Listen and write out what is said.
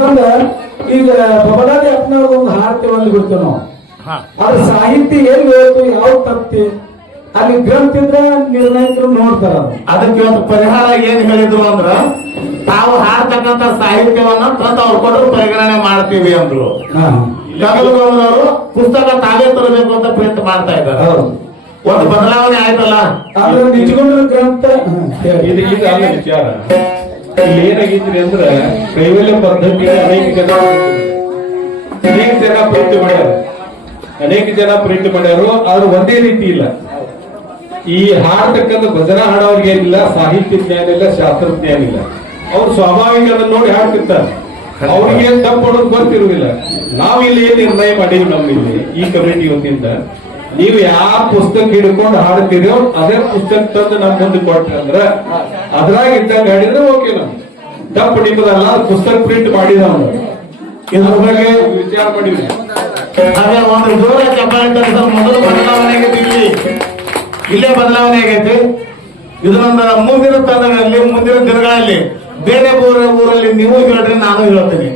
ಒಂದ ಈಗ ಬಬಲಾದಿ ಅಪ್ಪನವ್ರದ್ದು ಒಂದು ಹಾಡ್ತಿ ಒಂದು ಬಿಡ್ತು ನಾವು. ಅದ್ರ ಸಾಹಿತ್ಯ ಏನ್ ಬೇಕು ಯಾವ ತಪ್ಪಿ ಅಲ್ಲಿ ಗ್ರಂಥ ಇದ್ರೆ ನಿರ್ಣಾಯಕರು ನೋಡ್ತಾರ ಅದಕ್ಕೆ ಒಂದು ಪರಿಹಾರ ಏನ್ ಹೇಳಿದ್ರು ಅಂದ್ರ ತಾವು ಹಾಡ್ತಕ್ಕಂತ ಸಾಹಿತ್ಯವನ್ನ ತಂದು ಅವ್ರು ಕೊಟ್ಟರು ಪರಿಗಣನೆ ಮಾಡ್ತೀವಿ ಅಂದ್ರು. ಹಾ. ಗಂಗಲಗೌಡರವರು ಪುಸ್ತಕ ತಾವೇ ತರಬೇಕು ಅಂತ ಪ್ರಯತ್ನ ಮಾಡ್ತಾ ಇದ್ದಾರೆ. ಒಂದು ಬದಲಾವಣೆ ಆಯ್ತಲ್ಲ? ಆದ್ರೆ ನಿಜಗೊಂಡ್ರ ಗ್ರಂಥ ಇದು ಅಲ್ಲ ವಿಚಾರ. ಏನಾಗಿದ್ರಿ ಅಂದ್ರ ಕೈವಲ್ಯ ಪದ್ಧತಿ ಅನೇಕ ಜನ ಅನೇಕ ಜನ ಪ್ರೀತಿ ಮಾಡ್ಯಾರ. ಅನೇಕ ಜನ ಪ್ರೀತಿ ಮಾಡ್ಯಾರು. ಆದ್ರೆ ಒಂದೇ ರೀತಿ ಇಲ್ಲ. ಈ ಹಾಡ್ತಕ್ಕಂಥ ಭಜನಾ ಹಾಡೋರ್ಗೆ ಏನಿಲ್ಲ, ಸಾಹಿತ್ಯ ಜ್ಞಾನ ಇಲ್ಲ, ಶಾಸ್ತ್ರ ಜ್ಞಾನ ಇಲ್ಲ. ಅವ್ರು ಸ್ವಾಭಾವಿಕ ಅದನ್ನ ನೋಡಿ ಹಾಡ್ತಿರ್ತಾರೆ. ಅವ್ರಿಗೆ ತಪ್ಪು ಮಾಡೋದು ಗೊತ್ತಿರುವುದಿಲ್ಲ. ನಾವು ಇಲ್ಲಿ ಏನ್ ನಿರ್ಣಯ ಮಾಡಿದ್ವಿ ನಮ್ಮಲ್ಲಿ ಈ ಕಮಿಟಿ ವತಿಯಿಂದ? ನೀವು ಯಾವ ಪುಸ್ತಕ ಹಿಡ್ಕೊಂಡು ಹಾಡ್ತೀರೋ ಅದೇ ಪುಸ್ತಕ ತಂದು ನಮ್ ಮುಂದೆ ಕೊಟ್ರಿ ಅಂದ್ರ ಅದ್ರಾಗ ಇದ್ದಂಗ ಹಾಡಿದ್ರೆ ಓಕೆ ನಮ್ ತಪ್ಪು, ನಿಮ್ಮದಲ್ಲ ಪುಸ್ತಕ ಪ್ರಿಂಟ್ ಮಾಡಿದವನು ಇದ್ರ ಬಗ್ಗೆ ವಿಚಾರ ಮಾಡಿವಿ ಅದೇ ಒಂದು ಜೋರ ಚಪ್ಪಾಳೆ ಮೊದಲು ಬದಲಾವಣೆ ಆಗೈತಿ ಇಲ್ಲಿ. ಇಲ್ಲೇ ಬದಲಾವಣೆ ಆಗೈತಿ. ಇದನ್ನೊಂದು ಮುಂದಿನ ತಂಡಗಳಲ್ಲಿ, ಮುಂದಿನ ದಿನಗಳಲ್ಲಿ ಬೇರೆ ಊರ ಊರಲ್ಲಿ ನೀವು ಹೇಳ್ರಿ, ನಾನು ಹೇಳ್ತೀನಿ.